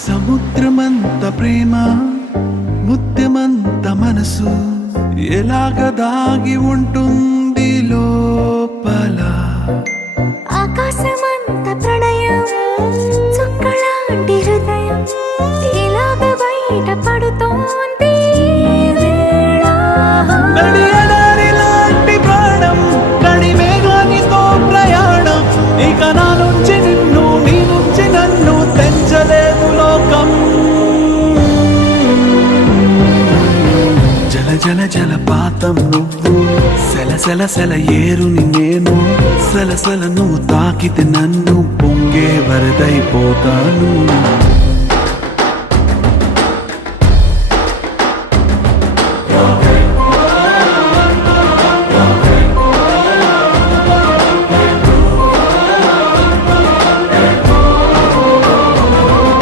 సముద్రమంత ప్రేమ ముత్యమంత మనసు ఎలాగ దాగి ఉంటుంది లోపల. ఆకాశమంత ప్రణయం చుక్కలాంటి హృదయం ఇలాగ బయట పడుతోంది వేళ. నడియడారిలాంటి ప్రాణం నడిమేఘానితో ప్రయాణం ఇక నా నుంచి నిన్ను నీ నుంచి నన్ను తెంచలేదు లోకం. జల జల జలపాతం నువ్వు సెల సెల సెల ఏరుని నేను సలసల నువ్వు తాకితే నన్ను పొంగే వరదైపోతాను.